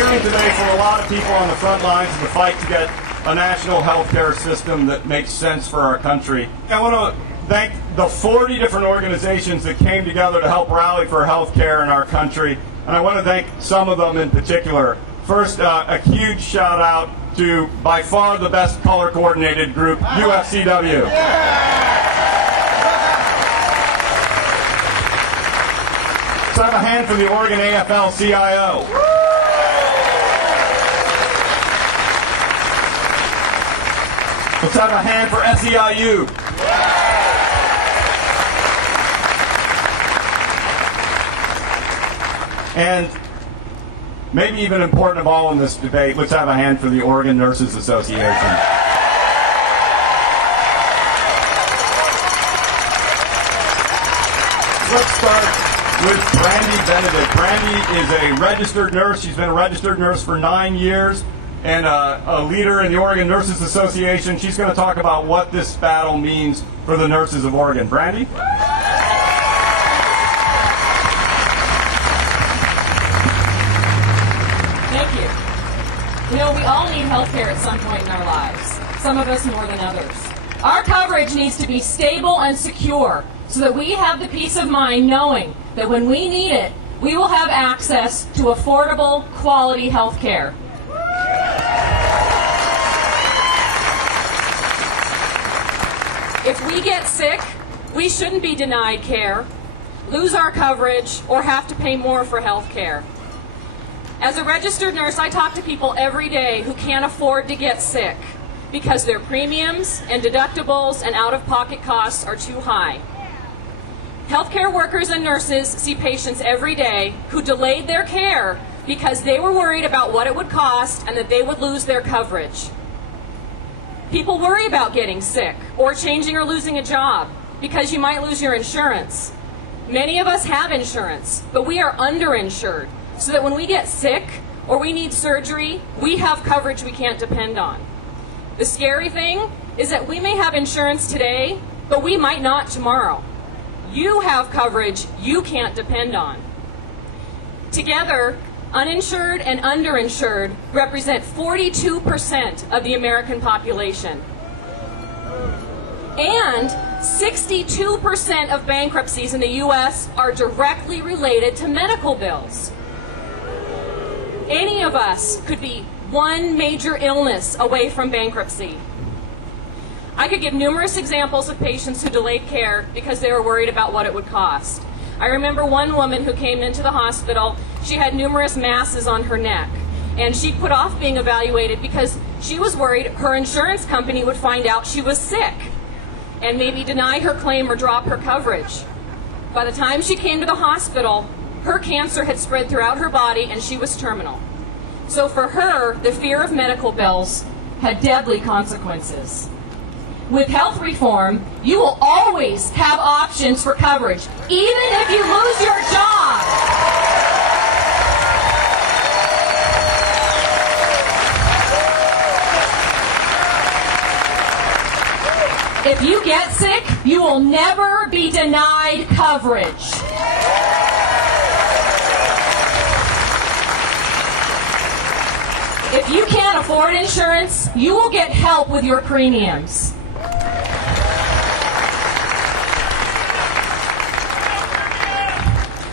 hearing today from a lot of people on the front lines in the fight to get a national healthcare system that makes sense for our country. I want to thank the 40 different organizations that came together to help rally for healthcare in our country, and I want to thank some of them in particular. First, a huge shout out to by far the best color coordinated group, UFCW. Let's have a hand for the Oregon AFL-CIO. Let's have a hand for SEIU. And maybe even important of all in this debate, let's have a hand for the Oregon Nurses Association. Let's start with Brandy Bennedict. Brandy is a registered nurse. She's been a registered nurse for 9 years and a leader in the Oregon Nurses Association. She's going to talk about what this battle means for the nurses of Oregon. Brandy? Thank you. You know, we all need health care at some point in our lives, some of us more than others. Our coverage needs to be stable and secure so that we have the peace of mind knowing that when we need it, we will have access to affordable, quality health care. If we get sick, we shouldn't be denied care, lose our coverage, or have to pay more for health care. As a registered nurse, I talk to people every day who can't afford to get sick because their premiums and deductibles and out-of-pocket costs are too high. Healthcare workers and nurses see patients every day who delayed their care because they were worried about what it would cost and that they would lose their coverage. People worry about getting sick or changing or losing a job because you might lose your insurance. Many of us have insurance, but we are underinsured so that when we get sick or we need surgery, we have coverage we can't depend on. The scary thing is that we may have insurance today, but we might not tomorrow. You have coverage you can't depend on. Together, uninsured and underinsured represent 42% of the American population. And 62% of bankruptcies in the U.S. are directly related to medical bills. Any of us could be one major illness away from bankruptcy. I could give numerous examples of patients who delayed care because they were worried about what it would cost. I remember one woman who came into the hospital. She had numerous masses on her neck, and she put off being evaluated because she was worried her insurance company would find out she was sick and maybe deny her claim or drop her coverage. By the time she came to the hospital, her cancer had spread throughout her body and she was terminal. So for her, the fear of medical bills had deadly consequences. With health reform, you will always have options for coverage, even if you lose your job. If you get sick, you will never be denied coverage. If you can't afford insurance, you will get help with your premiums.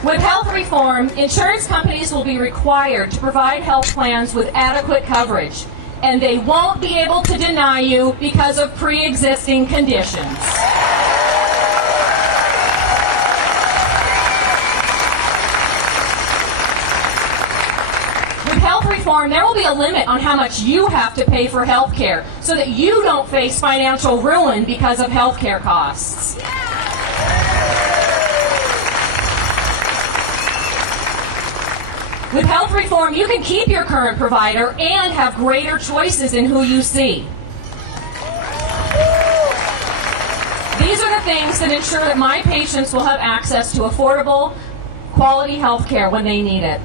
With health reform, insurance companies will be required to provide health plans with adequate coverage, and they won't be able to deny you because of pre-existing conditions. With health reform, there will be a limit on how much you have to pay for health care so that you don't face financial ruin because of health care costs. With health reform, you can keep your current provider and have greater choices in who you see. These are the things that ensure that my patients will have access to affordable, quality health care when they need it.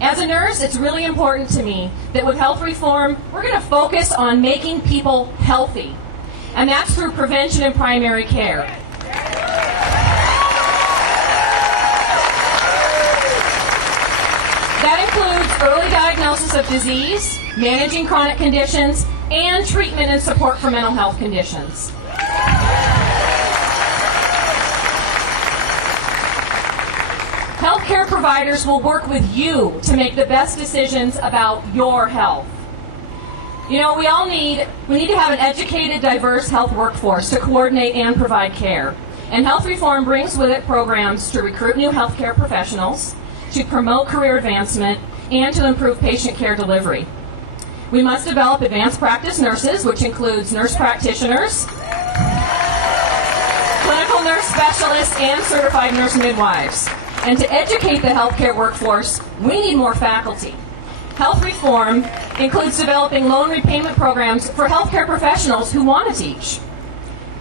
As a nurse, it's really important to me that with health reform, we're going to focus on making people healthy. And that's through prevention and primary care. That includes early diagnosis of disease, managing chronic conditions, and treatment and support for mental health conditions. Healthcare providers will work with you to make the best decisions about your health. You know, we need to have an educated, diverse health workforce to coordinate and provide care. And health reform brings with it programs to recruit new healthcare professionals, to promote career advancement, and to improve patient care delivery. We must develop advanced practice nurses, which includes nurse practitioners, clinical nurse specialists, and certified nurse midwives. And to educate the healthcare workforce, we need more faculty. Health reform includes developing loan repayment programs for healthcare professionals who want to teach.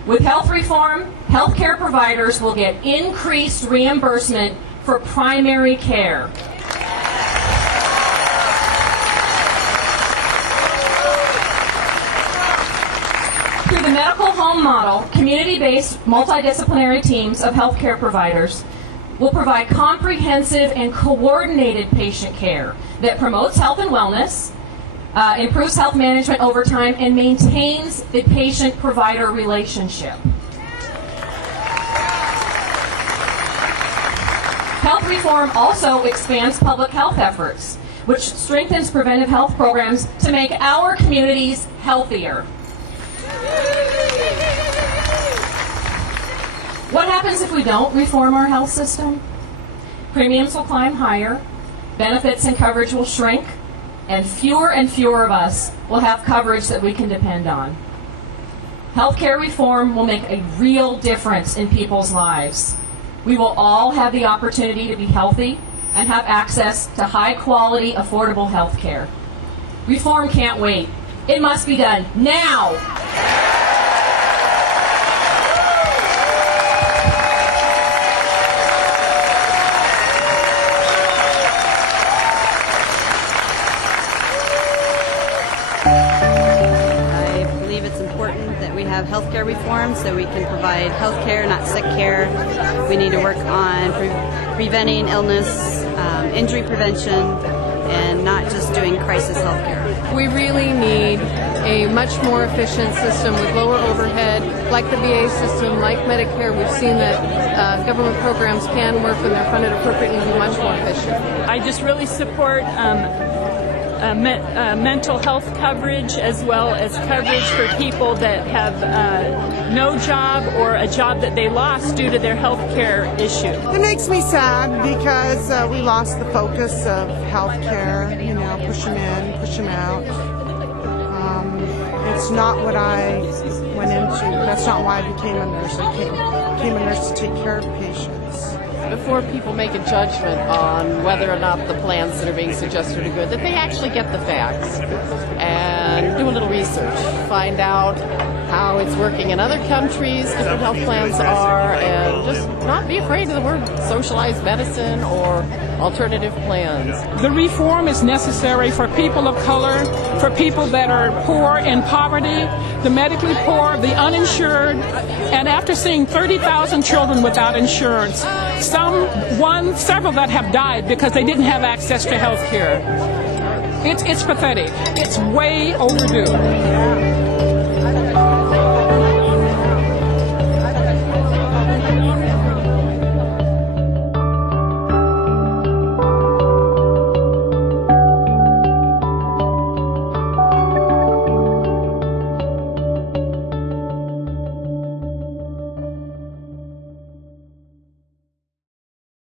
With health reform, healthcare providers will get increased reimbursement for primary care. Through the medical home model, community-based multidisciplinary teams of healthcare providers will provide comprehensive and coordinated patient care that promotes health and wellness, improves health management over time, and maintains the patient-provider relationship. Health reform also expands public health efforts, which strengthens preventive health programs to make our communities healthier. What happens if we don't reform our health system? Premiums will climb higher, benefits and coverage will shrink, and fewer of us will have coverage that we can depend on. Healthcare reform will make a real difference in people's lives. We will all have the opportunity to be healthy and have access to high-quality, affordable health care. Reform can't wait. It must be done now. Have healthcare reform so we can provide healthcare, not sick care. We need to work on preventing illness, injury prevention, and not just doing crisis healthcare. We really need a much more efficient system with lower overhead, like the VA system, like Medicare. We've seen that government programs can work when they're funded appropriately and be much more efficient. I just really support mental health coverage, as well as coverage for people that have no job or a job that they lost due to their health care issue. It makes me sad because we lost the focus of health care, push them in, push them out. It's not what I went into. That's not why I became a nurse. I became a nurse to take care of patients. Before people make a judgment on whether or not the plans that are being suggested are good, that they actually get the facts and do a little research, find out how it's working in other countries, different health plans are, and just not be afraid of the word socialized medicine or alternative plans. The reform is necessary for people of color, for people that are poor in poverty, the medically poor, the uninsured, and after seeing 30,000 children without insurance, several that have died because they didn't have access to health care. It's pathetic. It's way overdue.